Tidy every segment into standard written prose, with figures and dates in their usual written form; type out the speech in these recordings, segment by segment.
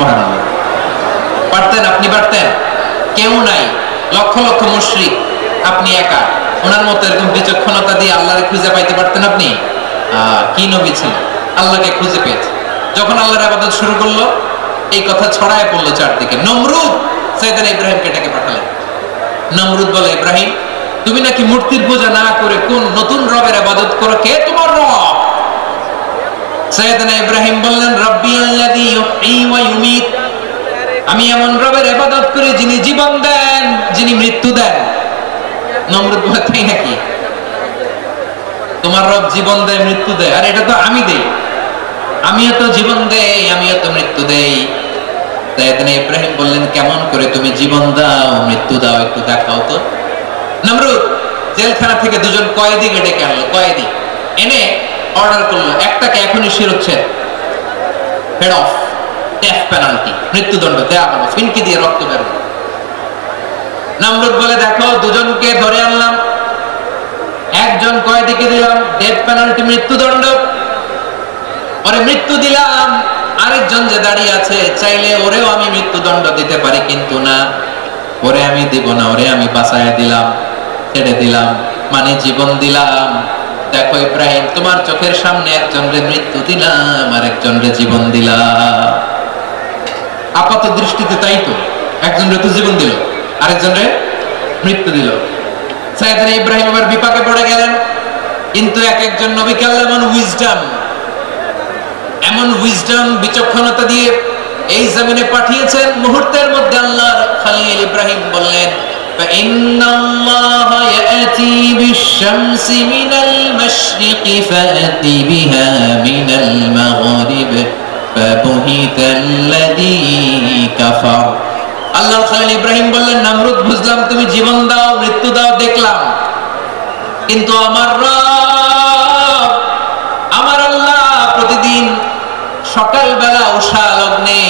সুবহানাল্লাহ। পারতেন? আপনি পারতেন? কেউ নাই, লক্ষ লক্ষ মুশরিক, আপনি একা। ওনার মতো এরকম বিচক্ষণতা দিয়ে আল্লাহরে খুঁজে পাইতে পারতেন আপনি? কি নবী ছিলেন, আল্লাহকে খুঁজে পেয়েছে। যখন আল্লাহর ইবাদত শুরু করলো, এই কথা ছড়ায় পড়লো চারদিকে। নমরুদ সাইয়েদনা ইব্রাহিমকে ডেকে পাঠালেন। নমরুদ বলে, ইব্রাহিম, তুমি নাকি মূর্তির পূজা না করে কোন নতুন রবের ইবাদত করো, কে তোমার রব? সাইয়েদনা ইব্রাহিম বললেন, রব্বি আল্লাযী ইউহয়ী ওয়া ইউমীত, আমি এমন রবের ইবাদত করি যিনি জীবন দেন, যিনি মৃত্যু দেন। নমরুদ বলে, তাই নাকি? তোমার রব জীবন দেয়, মৃত্যু দেয়, আর এটা তো আমি দেই। আমিও তো জীবন দেই, আমিও তো মৃত্যু দেই। সাইয়েদনা ইব্রাহিম বললেন, কেমন করে তুমি জীবন দাও, মৃত্যু দাও, একটু দেখাও তো। নমরুদ জেলখানা থেকে দুজন কয়েদিকে ডেকে আনলো। কয়েদি এনে অর্ডার করলো, একটাকে এখনই শিরোচ্ছেদ, হেড অফ, ডেথ পেনাল্টি, মৃত্যুদণ্ড দেয়া হলো, ফিনকি দিয়ে রক্ত বের হলো। নমরুদ বলে, দেখো, দুজনকে ধরে আনলাম, একজন কয়েদিকে দিলাম ডেথ পেনাল্টি, মৃত্যুদণ্ড, ওরে মৃত্যু দিলাম। আরেকজন যে দাঁড়িয়ে আছে, চাইলে ওরেও আমি মৃত্যুদণ্ড দিতে পারি, কিন্তু না, ওরে আমি দিব না, ওরে আমি বাঁচাইয়া দিলাম, ছেড়ে দিলাম, মানে জীবন দিলাম। দেখো ইব্রাহিম, তোমার চোখের সামনে একজনরে মৃত্যু দিলাম, আর একজনরে জীবন দিলাম। আপাত দৃষ্টিতে তাই তো, একজনরে তো জীবন দিল, আরেকজনরে মৃত্যু দিল। সাইয়েদনা ইব্রাহিম আবার বিপাকে পড়ে গেলেন। কিন্তু এক একজন নবীকে আল্লাহ এমন উইজডম, বিচক্ষণতা দিয়ে এই জমিনে পাঠিয়েছেন। মুহূর্তের মধ্যে আল্লাহর খলিল ইব্রাহিম বললেন, فإن الله يأتي بالشمس من المشرق فأت بها من المغرب فبهت الذي كفر। আল্লাহর খলিল ইব্রাহিম বললেন, নমরুদ, বুঝলাম তুমি জীবন দাও, মৃত্যু দাও, দেখলাম, কিন্তু আমার রব, আমার আল্লাহ প্রতিদিন সকালবেলা উষা লগ্নে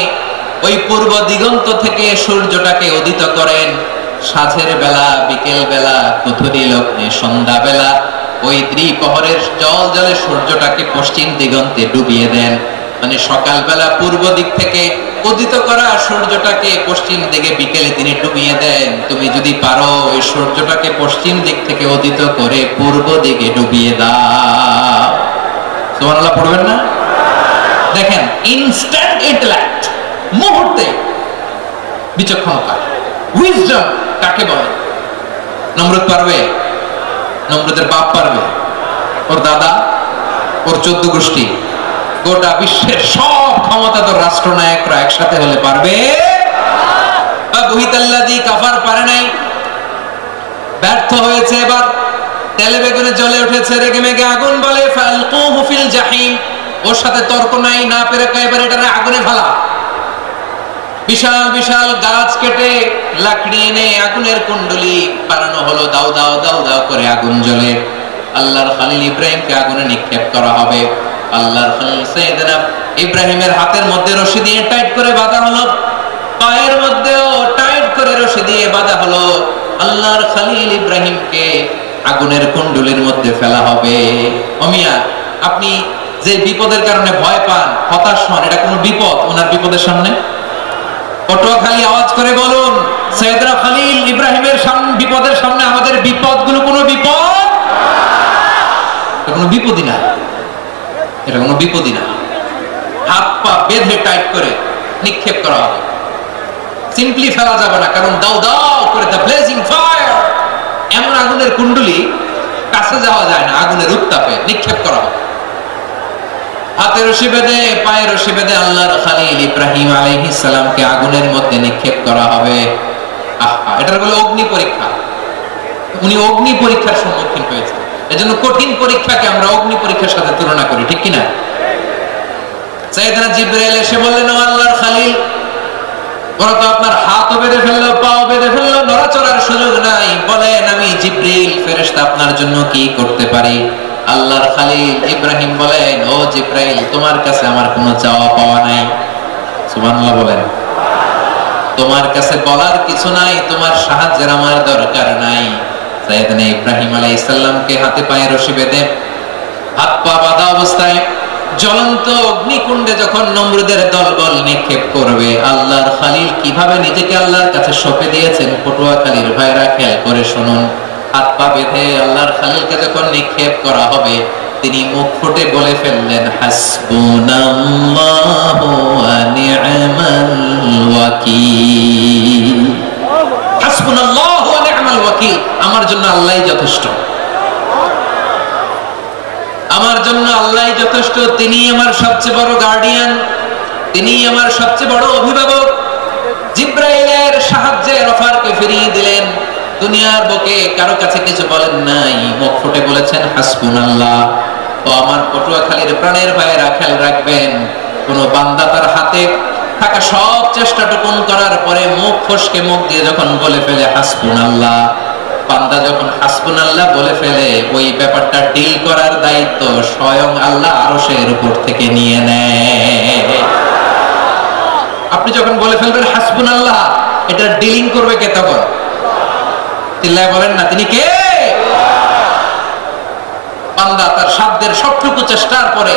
ওই পূর্ব দিগন্ত থেকে সূর্যটাকে উদিত করেন, সাঁঝের বেলা, বিকেল বেলা, কুথুরি লগ্নে, সন্ধ্যা বেলা ওই দ্বিপ্রহরের জল জলে সূর্যটাকে পশ্চিম দিগন্তে ডুবিয়ে দেন। মানে সকালবেলা পূর্ব দিক থেকে উদিত করা সূর্যটাকে পশ্চিম দিকে বিকেলে তিনি ডুবিয়ে দেন। তুমি যদি পারো ওই সূর্যটাকে পশ্চিম দিক থেকে উদিত করে পূর্ব দিকে ডুবিয়ে দাও। সুবহানাল্লাহ পড়বেন না? দেখেন, ইনস্ট্যান্ট ইন্টেলেক্ট, মুহূর্তে বিচক্ষণতা, উইজডম কাকে বলে? নমরুদ পারবে? নমরুদের বাপ পারবে? ওর দাদা, ওর 14 গোষ্ঠী, গোটা বিশ্বের সব ক্ষমতাধর রাষ্ট্রনায়করা একসাথে হলে পারবে? বুহিতাল্লাযী কাফার পারে নাই, ব্যর্থ হয়েছে। এবার তেলে বেগুনে জ্বলে উঠেছে, রেগে মেগে আগুন বলে, ফালকুহু ফিল জাহিম। ওর সাথে তর্ক নাই, না পেরে এবার এটা আগুনে ফেলা। বিশাল বিশাল গাছ কেটে লাকড়ি এনে আগুনের কুণ্ডলি বানানো হলো, দাও দাও দাও দাও করে আগুন জ্বলে। আল্লাহর খলিল ইব্রাহিমকে আগুনে নিক্ষেপ করা হবে। আল্লাহর খলিল সাইয়েদনা ইব্রাহিমের হাতের মধ্যে রশি দিয়ে টাইট করে বাঁধা হলো, পায়ের মধ্যেও টাইট করে রশি দিয়ে বাঁধা হলো। আল্লাহর খলিল ইব্রাহিমকে আগুনের কুণ্ডলির মধ্যে ফেলা হবে। ওমিয়া, আপনি যে বিপদের কারণে ভয় পান, হতাশ হন, এটা কোনো বিপদ ওনার বিপদের সামনে? পটুয়াখালী আওয়াজ করে বলুন, সাইয়েদনা খলিল ইব্রাহিমের বিপদের সামনে আমাদের বিপদগুলো কোনো বিপদ? এটা কোনো বিপদই না, এটা কোনো বিপদই না। হাত পা বেঁধে টাইট করে নিক্ষেপ করা হবে, সিম্পলি ফেলা যাবে না, কারণ দাও দাও করে দ্য ব্লেজিং ফায়ার, এমন আগুনের কুণ্ডলি, কাছে যাওয়া যায় না, আগুনের উত্তাপে নিক্ষেপ করা হবে। হাতে রশি বেঁধে, পায়ে রশি বেঁধে আল্লাহর খলিল ইব্রাহিম আলাইহিস সালামকে আগুনের মধ্যে নিক্ষেপ করা হবে। আহা, এটার বলে অগ্নি পরীক্ষা। উনি অগ্নি পরীক্ষার সম্মুখীন হয়েছে। এজন্য কঠিন পরীক্ষাকে আমরা অগ্নি পরীক্ষার সাথে তুলনা করি, ঠিক কিনা? সাইয়েদনা জিবরাইল এসে বললেন, ও আল্লাহর খলিল, ওরা তো আপনার হাতও বেঁধে ফেললো, পাও বেঁধে ফেললো, নড়াচড়ার সুযোগ নাই, বলেন আমি জিবরিল ফেরেশতা আপনার জন্য কি করতে পারি? আল্লাহর খলিল ইব্রাহিম বলেন, ও জিবরাইল, তোমার কাছে আমার কোনো চাওয়া পাওয়া নাই। সুবহানাল্লাহ বলেন। তোমার কাছে বলার কিছু নাই, তোমার সাহায্যের আমার দরকার নাই। সাইয়েদনা ইব্রাহিম আলাইহিস সালামকে হাতে পায়ে রশি বেঁধে, হাত পা বাঁধা অবস্থায় জ্বলন্ত অগ্নিকুণ্ডে যখন নমরুদের দলবল নিক্ষেপ করবে, আল্লাহর খলিল কিভাবে নিজেকে আল্লাহর কাছে সঁপে দিয়েছেন পটুয়াখালীর ভাইরা খেয়াল করে শুনুন। হাত পা বেঁধে আল্লাহর খলিলকে যখন নিক্ষেপ করা হবে, তিনি মুখ ফুটে বলে ফেললেন, হাসবুনাল্লাহু ওয়া নি'মাল ওয়াকিল। হাসবুনাল্লাহু ওয়া নি'মাল ওয়াকিল, আমার জন্য আল্লাহই যথেষ্ট, আমার জন্য আল্লাহই যথেষ্ট। তিনি আমার সবচেয়ে বড় গার্ডিয়ান, তিনি আমার সবচেয়ে বড় অভিভাবক। জিব্রাইলের সাহায্যে অফারকে ফিরিয়ে দিলেন। দুনিয়ার বুকে কারো কাছে কিছু বলেন নাই, মুখ ফুটে বলেছেন হাসবুনাল্লাহ। ও আমার পটুয়াখালীর প্রাণের ভাইয়েরা, খেয়াল রাখবেন, কোন বান্দা তার হাতে থাকা সব চেষ্টাটুকুন করার পরে মুখ ফসকে মুখ দিয়ে যখন বলে ফেলে হাসবুনাল্লাহ, বান্দা যখন হাসবুনাল্লাহ বলে ফেলে, ওই ব্যাপারটা ডিল করার দায়িত্ব স্বয়ং আল্লাহ আরশের উপর থেকে নিয়ে নেয়। আপনি যখন বলে ফেলবেন হাসবুনাল্লাহ, এটা ডিলিং করবে কে তখন? চিল্লায় বলেন না, তিনি কে? বান্দা তার সাধ্যের সবটুকু চেষ্টার পরে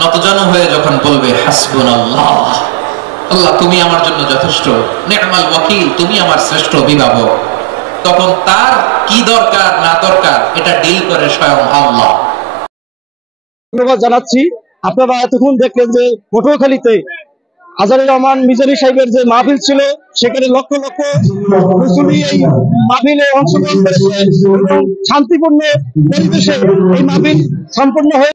নতজানু হয়ে যখন বলবে হাসবুনাল্লাহ, আল্লাহ তুমি আমার জন্য যথেষ্ট, নি'মাল ওয়াকিল তুমি আমার শ্রেষ্ঠ অভিভাবক, তখন তার কি দরকার না দরকার এটা ডিল করে স্বয়ং আল্লাহ। ধন্যবাদ জানাচ্ছি। আপনারা এতক্ষণ দেখলেন যে পটুয়াখালীতে আজহারুর রহমান মিজানী সাহেবের যে মাহফিল ছিল, সেখানে লক্ষ লক্ষ মুসল্লি এই মাহফিলে অংশগ্রহণ করেছে এবং শান্তিপূর্ণ পরিবেশে এই মাহফিল সম্পন্ন হয়ে